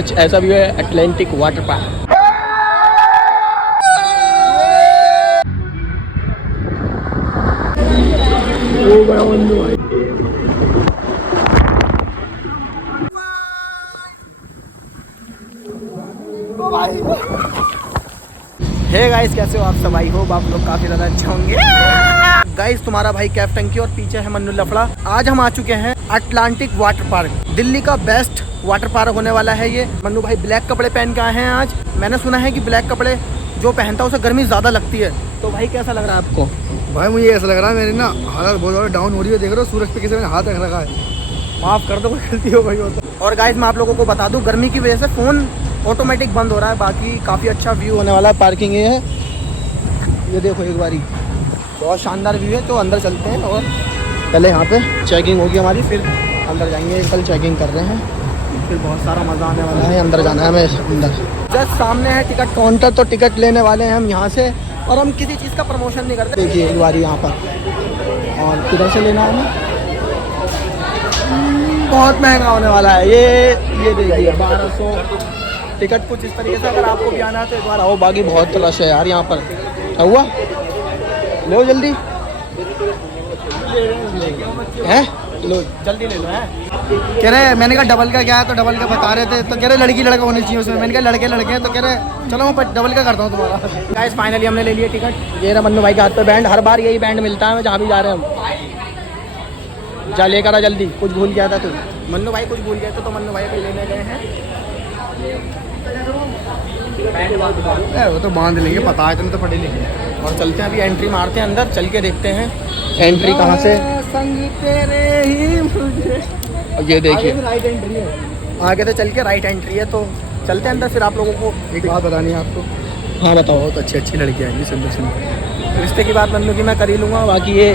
कुछ ऐसा भी है Atlantic water park. Hey guys, कैसे हो आप सब? आई होप आप लोग काफ़ी ज़्यादा अच्छे होंगे। गाइस, तुम्हारा भाई कैफ टंकी और पीछे है मन्नू लफड़ा। आज हम आ चुके हैं अटलांटिक वाटर पार्क। दिल्ली का बेस्ट वाटर पार्क होने वाला है ये। मन्नू भाई ब्लैक कपड़े पहन के आए हैं आज। मैंने सुना है कि ब्लैक कपड़े जो पहनता है उसे गर्मी ज़्यादा लगती है। तो भाई कैसा लग रहा है आपको? भाई मुझे ऐसा लग रहा है मेरी ना हालत बहुत ज़्यादा डाउन हो रही है। देख रहे हो सूरज पे किसी ने हाथ रख रखा है। माफ़ कर दो, कोई गलती हो गई हो तो। और गाइस, मैं आप लोगों को बता दूं, गर्मी की वजह से फ़ोन ऑटोमेटिक बंद हो रहा है। बाकी काफ़ी अच्छा व्यू होने वाला है। पार्किंग ये है, ये देखो एक बारी, बहुत शानदार व्यू है। तो अंदर चलते हैं और पहले यहाँ पे चेकिंग होगी हमारी, फिर अंदर जाएंगे। कल चेकिंग कर रहे हैं, फिर बहुत सारा मज़ा आने वाला है। अंदर जाना है हमें। अंदर जस्ट सामने है टिकट काउंटर, तो टिकट लेने वाले हैं हम यहाँ से। और हम किसी चीज़ का प्रमोशन नहीं करते। देखिए एक बारी यहाँ पर, और किधर से लेना है हमें? बहुत महंगा होने वाला है ये देखिए 1200 टिकट कुछ इस तरीके से। अगर आपको भी आना है तो एक बार आओ। बाकी बहुत रश है यार यहाँ पर। क्या हुआ? लो जल्दी है, लो जल्दी ले लो है। कह रहे, मैंने कहा डबल का क्या है, तो डबल का बता रहे थे। तो कह रहे लड़की लड़का होनी चाहिए उसमें। मैंने कहा लड़के लड़के हैं। तो कह रहे चलो मैं डबल का करता हूँ तुम्हारा। गाइस, फाइनली हमने ले लिया टिकट। ये रहा मन्नू भाई के हाथ पे बैंड। हर बार यही बैंड मिलता है हमें जहाँ भी जा रहे हैं हम। जा लेकर आ जल्दी। कुछ भूल गया था तू? मन्नू भाई कुछ भूल गए थे, तो मन्नू भाई को लेने गए हैं। वो तो बांध लेंगे, पता है इतने तो पढ़े लिखे। और चलते हैं अभी, एंट्री मारते हैं अंदर। चल के देखते हैं एंट्री कहाँ से। संग तेरे ही मुझे। और ये देखिए राइट एंट्री है। आगे से चल के राइट एंट्री है। तो चलते हैं अंदर, फिर आप लोगों को एक बात बतानी है आपको। हाँ बताओ। बहुत अच्छी अच्छी लड़कियाँ आएंगी, सुंदर सुंदर। रिश्ते की बात मन्नू की मैं कर ही लूँगा। बाकी ये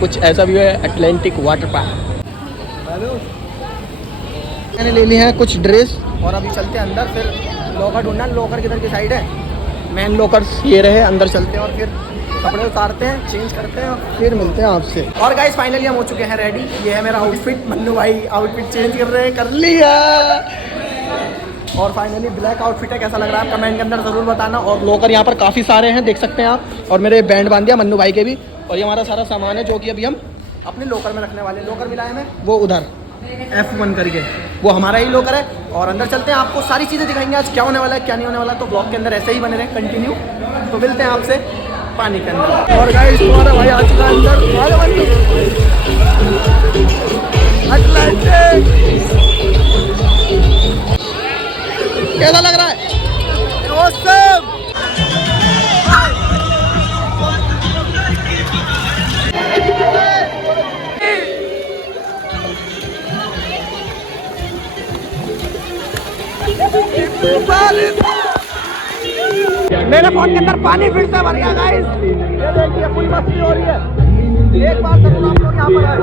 कुछ ऐसा भी है अटलांटिक वाटर पार्क। हेलो, मैंने ले लिए हैं कुछ ड्रेस और अभी चलते हैं अंदर। फिर लॉकर ढूंढना, लॉकर किधर की साइड है? मेन लॉकर ये रहे। अंदर चलते हैं और फिर कपड़े उतारते हैं, चेंज करते हैं और फिर मिलते हैं आपसे। और गाइस, फाइनली हम हो चुके हैं रेडी। ये है मेरा आउटफिट। मन्नू भाई आउटफिट चेंज कर रहे हैं, कर लिया। और फाइनली ब्लैक आउटफिट है। कैसा लग रहा है कमेंट के अंदर ज़रूर बताना। और लॉकर यहाँ पर काफ़ी सारे हैं, देख सकते हैं आप। और मेरे बैंड बांध दिया मन्नू भाई के भी। और ये हमारा सारा सामान है जो कि अभी हम अपने लॉकर में रखने वाले। लॉकर मिला है हमें वो उधर F1 करके, वो हमारा ही लॉकर है। और अंदर चलते हैं, आपको सारी चीज़ें दिखाएंगे आज क्या होने वाला है क्या नहीं होने वाला। तो ब्लॉग के अंदर ऐसे ही बने रहे कंटिन्यू। तो मिलते हैं आपसे पानी के अंदर। और गाइस, तुम्हारा भाई आ चुका है अंदर। कैसा लग रहा है? Awesome! मेरे फोन के अंदर पानी फिर से भर गया गाइस। ये देखिए फुल मस्ती हो रही है। एक बार जरूर आप लोग यहाँ पर आए।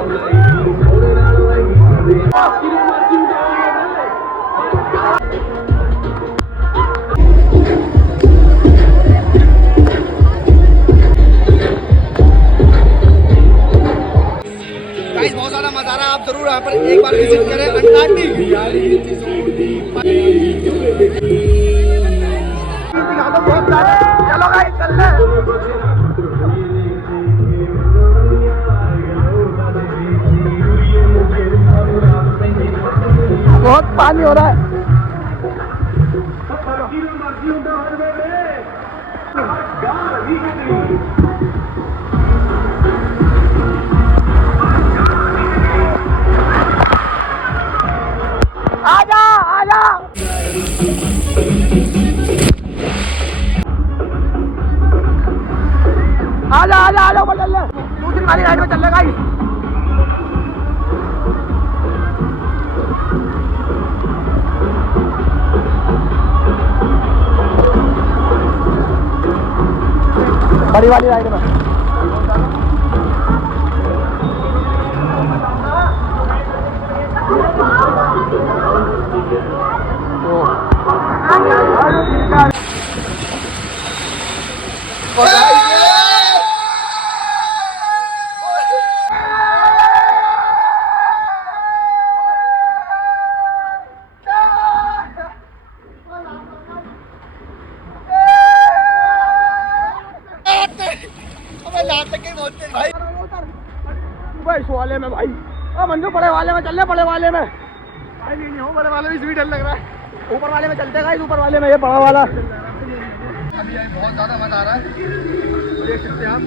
गाइस, बहुत सारा मजा आ रहा है। आप जरूर यहाँ पर एक बार विजिट करें। चलो गाइस, चलते हैं। बहुत पानी हो रहा है। आजा आजा। आजा आजा आजा, ऊपर चल ले। दूसरी वाली राइड में चल ले गाइस। बड़ी वाली राइड में। इस वाले में भाई। मंजू बड़े वाले में चल रहे, बड़े वाले में भाई। नहीं हो, बड़े वाले में इसमें डर लग रहा है। ऊपर वाले में चलते गाइस, ऊपर वाले में, ये बड़ा वाला। अभी यार बहुत ज़्यादा मजा आ रहा है, देख सकते हैं आप।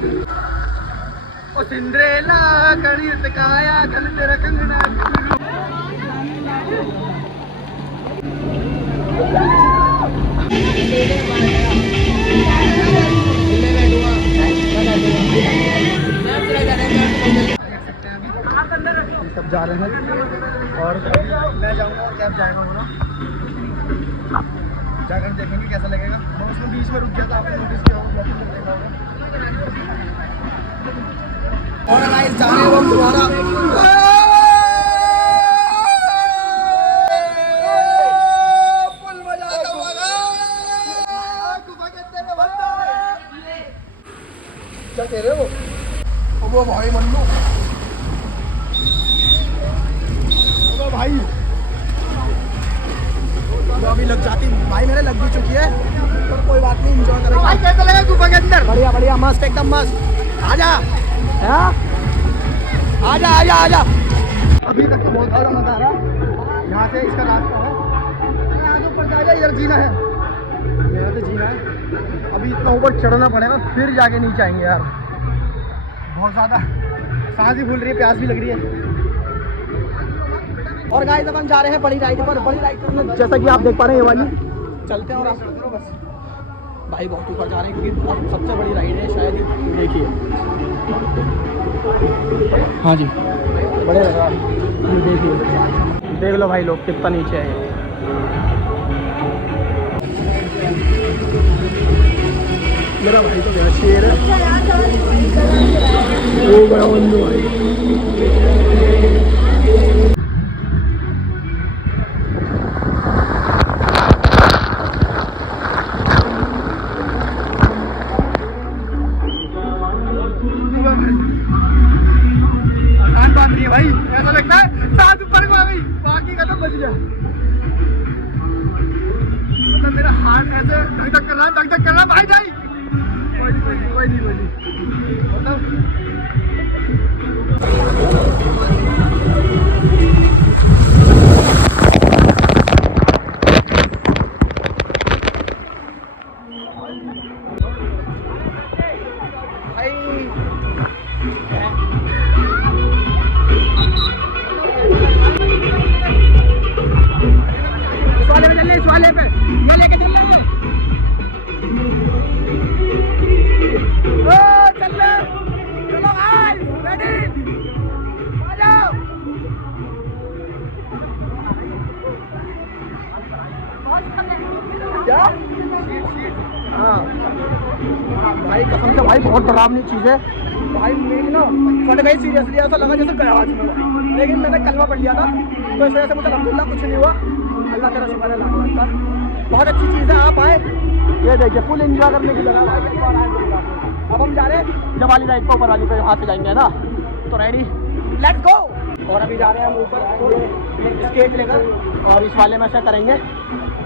ओ सिंड्रेला कड़ी तकाया गल तेरा कंगना। सब जा रहे हैं और मैं जाऊंगा और कैब जाएगा वो ना, जाकर देखेंगे कैसा लगेगा। मैं उसमें बीच में रुक गया था, आपने नोटिस किया होगा। और गाइस जा रहे हैं हम तुम्हारा क्या कह रहे हो वो भाई मन्नू, वो भाई तो अभी लग जाती भाई, मेरे लग भी चुकी है पर कोई बात नहीं, एंजॉय करेंगे भाई। कैसा लगा गुफा के अंदर? बढ़िया बढ़िया, मस्त एकदम मस्त। आजा आजा आजा आजा। अभी तक तो बहुत ज़्यादा मजा आ रहा है। यहाँ से इसका रास्ता है, आगे ऊपर जाएगा, इधर जीना है, यहाँ से जीना है। अभी इतना ऊपर चढ़ना पड़ेगा फिर जाके नीचे आएंगे यार। बहुत ज़्यादा सांस भी फूल रही है, प्यास भी लग रही है। और गाइस अब हम जा रहे हैं बड़ी राइड पर। बड़ी राइड पर जैसा कि आप देख पा रहे हैं ये वाली, चलते हैं और आप बस भाई बहुत ऊपर जा रहे हैं क्योंकि अब सबसे बड़ी राइड है शायद, देखिए। हाँ जी बड़े लगा, देखिए देख लो भाई लोग कितना नीचे है। मेरा भाई तो मेरा शेर है, वो बड़ा बंदू भाई। आसान बात नहीं है भाई, ऐसा लगता है साथ ऊपर को आ गई, बाकी का तो बच गया। मतलब मेरा हार्ट ऐसे धक धक कर रहा भाई भाई। कोई नहीं मतलब इस वाले पे मैं लेके चल रहा हूँ। चलो भाई रेडी, आ जाओ। क्या हाँ भाई कसम से भाई बहुत डरावनी चीज़ है भाई। मेरी ना फट गई सीरियसली, ऐसा लगा जैसे गया आज में भाई। लेकिन मैंने कलमा पढ़ लिया था तो इस वजह से मुझे अल्हम्दुलिल्लाह कुछ नहीं हुआ। अल्लाह तेरा शुक्र है, लाख का बहुत अच्छी चीज़ है। आप आए, ये देखिए फुल एंजॉय करने की जगह भाई। अब हम जा रहे हैं जवाली राइड पर, ऊपर वाली पे हाथ से जाएंगे ना, तो रेडी लेट्स गो। और अभी जा रहे हैं हम ऊपर स्केट लेकर और इस वाले में ऐसा करेंगे,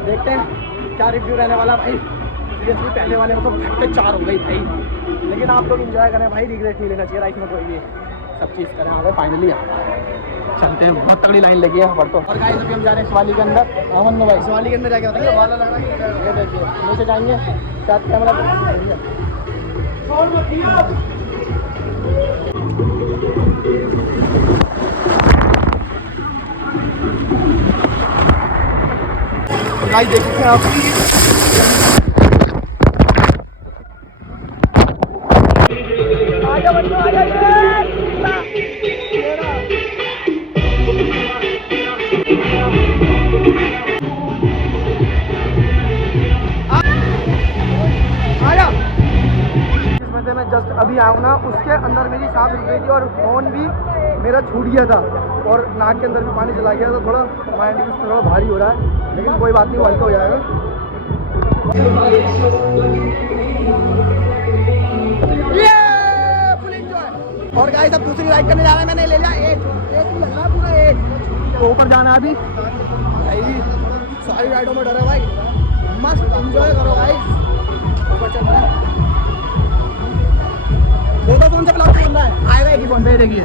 देखते हैं क्या रिव्यू रहने वाला भाई। सीरियसली पहले वाले में तो घंटे 4 हो गई भाई, लेकिन आप लोग एंजॉय करें भाई, रिग्रेट नहीं लेना चाहिए लाइफ में कोई भी, सब चीज़ करें। आ गए फाइनली, चलते हैं, बहुत तगड़ी लाइन लगी है यहाँ पर तो। और गाइस अभी हम जा रहे हैं शिवाली के अंदर। अमन भाई शिवाली के अंदर जाके बताएंगे, वाला लग रहा है, ये देखिए नीचे जाएंगे, साथ कैमरा गाइस देख सकते हैं आप। आजा बच्चों आजा, मैं जस्ट अभी आऊँ ना, उसके अंदर मेरी सांस रुक गई थी और फोन भी मेरा छूट गया था और नाक के अंदर भी पानी चला गया, तो थोड़ा माइंड भी थोड़ा भारी हो रहा है, लेकिन कोई बात नहीं, हल्का हो जाएगा। Full enjoy. और गाइस अब दूसरी राइड करने जा रहे हैं, मैंने ले लिया एक ही लग रहा है पूरा एक, तो ऊपर जाना है अभी भाई। सारी राइडों में डर है भाई, मस्त एंजॉय करो भाई। ऊपर चल रहा है, वो तो फोन से ब्लॉक करना है, आएगा एक ही फोन पे, देखिए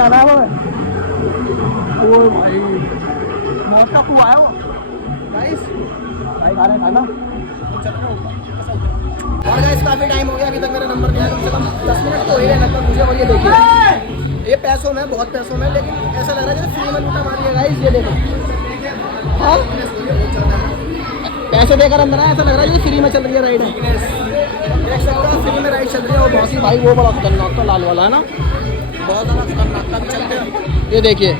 जाना है वो भाई मौत का कुआं है वो गाइस भाई खा रहे हैं खाना और गाइस काफी टाइम हो गया अभी तक मेरा नंबर नहीं आया कम से कम 10 मिनट तो हो ही गए लगभग मुझे और ये देखिए ये पैसों में बहुत पैसों में लेकिन ऐसा लग रहा है जैसे फ्री में लूटा मारी है गाइस ये देखो हाँ पैसे देकर अंदर आया ऐसा लग रहा है ये फ्री में चल रही है राइड देख सकते हो फ्री में राइड चल रही है और बहुत ही भाई वो बड़ा खतरनाक था लाल वाला है ना बहुत ज़्यादा खतरनाक था भी चलते हैं ये देखिए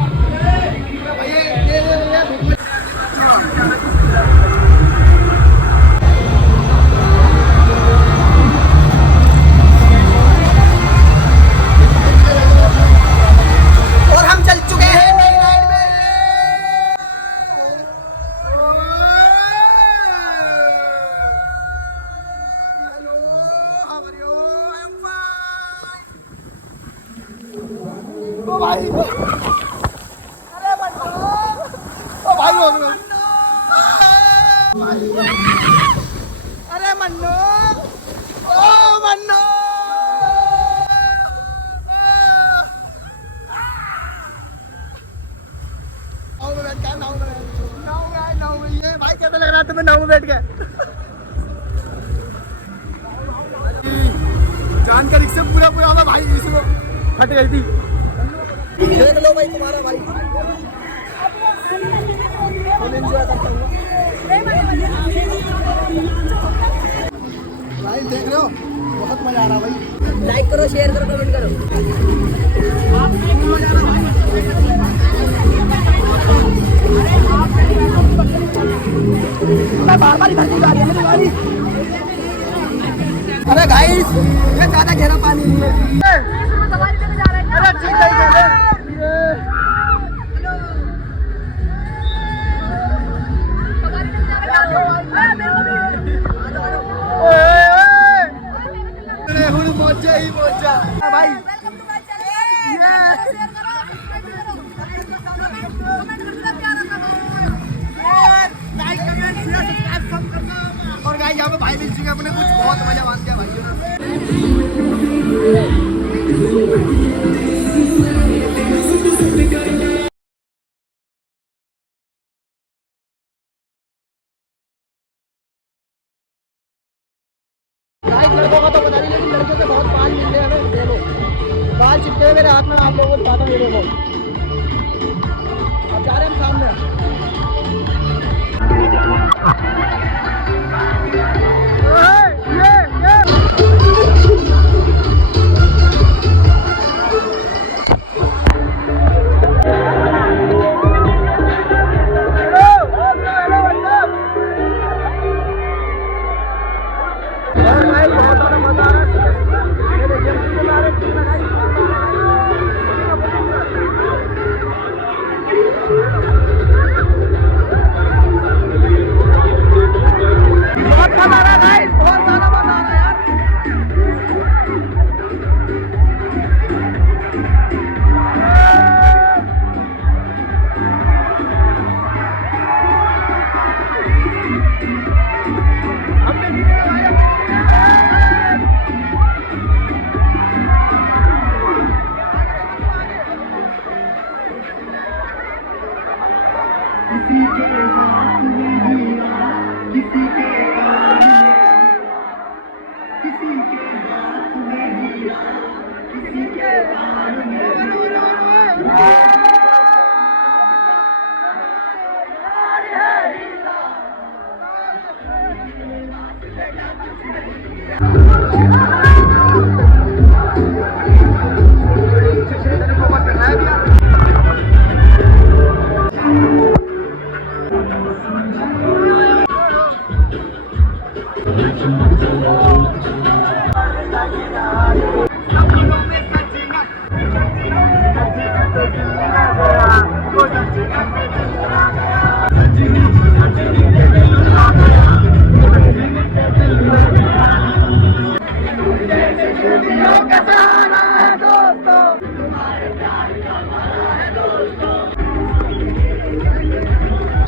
और हम चल चुके हैं नई राइड में hello how are you I am fine ओ भाई अरे मन्नो ओ भाई हो गया अरे मन्नो ओ मन्नो नाव में ये भाई कैसा लग रहा है तुम्हें नाव में बैठ के जानकारी से पूरा हमें भाई इसको फट गई थी देख लो भाई तुम्हारा भाई फुल एंजॉय करता हूँ भाई देख रहे हो बहुत मजा आ रहा भाई लाइक करो शेयर करो कमेंट करो मैं बार-बार इधर नहीं जा रही है मेरी गाड़ी अरे गाइस ये ज्यादा गहरा पानी नहीं है अरे ठीक है पहुंचा भाई और गाइस यहाँ पे भाई मिल चुके अपने कुछ बहुत मजा मान गया भाई लड़कों का तो पता नहीं लेकिन लड़कों से बहुत बाल मिल रहे हैं हमें देखो बाल चिपके हुए मेरे हाथ में आप लोगों को दिखाता हूँ ये देखो अब जा रहे हैं हम सामने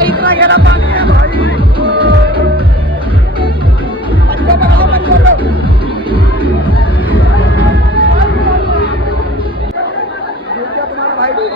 इतना गहरा पानी है भाई। बच्चों बढ़ाओ बच्चों को। तुम्हारा गाइस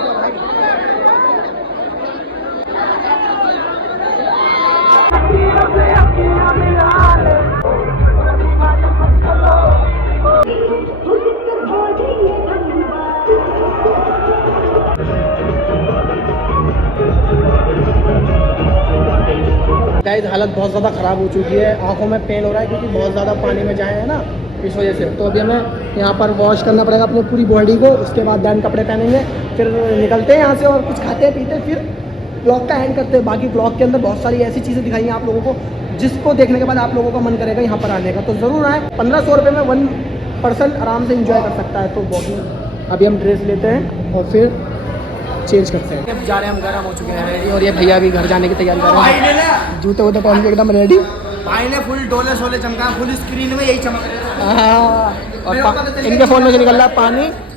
हालत बहुत ज़्यादा ख़राब हो चुकी है, आंखों में पेन हो रहा है क्योंकि बहुत ज़्यादा पानी में जाए हैं ना, इस वजह से। तो अभी हमें यहाँ पर वॉश करना पड़ेगा अपनी पूरी बॉडी को, उसके बाद दैन कपड़े पहनेंगे, फिर निकलते हैं यहाँ से और कुछ खाते हैं पीते हैं, फिर ब्लॉग का एंड करते हैं। बाकी ब्लॉग के अंदर बहुत सारी ऐसी चीज़ें दिखाई हैं आप लोगों को, जिसको देखने के बाद आप लोगों का मन करेगा यहाँ पर आने का, तो ज़रूर आए। 1500 रुपये में 1 पर्सन आराम से इंजॉय कर सकता है। तो बहुत अभी हम ड्रेस लेते हैं और फिर चेंज करते हैं। अब जा रहे हैं हम, गर्म हो चुके हैं रेडी, और ये भैया भी घर जाने की तैयारी कर रहे हैं, जूते वूते पहन के एकदम रेडी। भाई ने फुल डोले शोले चमका, फुल स्क्रीन में यही चमक। हाँ, और इनके फ़ोन में से निकल रहा है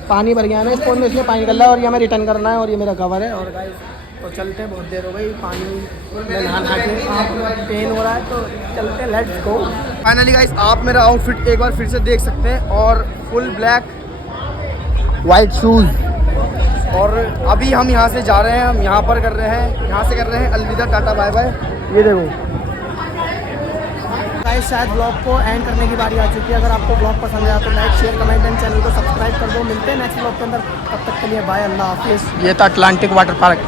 पानी भर गया है ना इस फ़ोन में, इसलिए पानी निकल रहा है, और ये हमें रिटर्न करना है, और ये मेरा कवर है। और गाइस तो चलते हैं, बहुत देर हो गई, पानी में नहा के पेन हो रहा है, तो चलते हैं, लेट्स गो। फाइनली गाइस आप मेरा आउटफिट एक बार फिर से देख सकते हैं, और फुल ब्लैक वाइट शूज़, और अभी हम यहाँ से जा रहे हैं, हम यहाँ पर कर रहे हैं, यहाँ से कर रहे हैं अलविदा, टाटा बाय बाय। ये देखो गाइस, शायद ब्लॉग को एंड करने की बारी आ चुकी है। अगर आपको ब्लॉग पसंद आया तो like share comment and channel को सब्सक्राइब कर दो। मिलते हैं नेक्स्ट ब्लॉग के अंदर, तब तक के लिए बाय, अल्लाह हाफिज़। ये था अटलांटिक वाटर पार्क।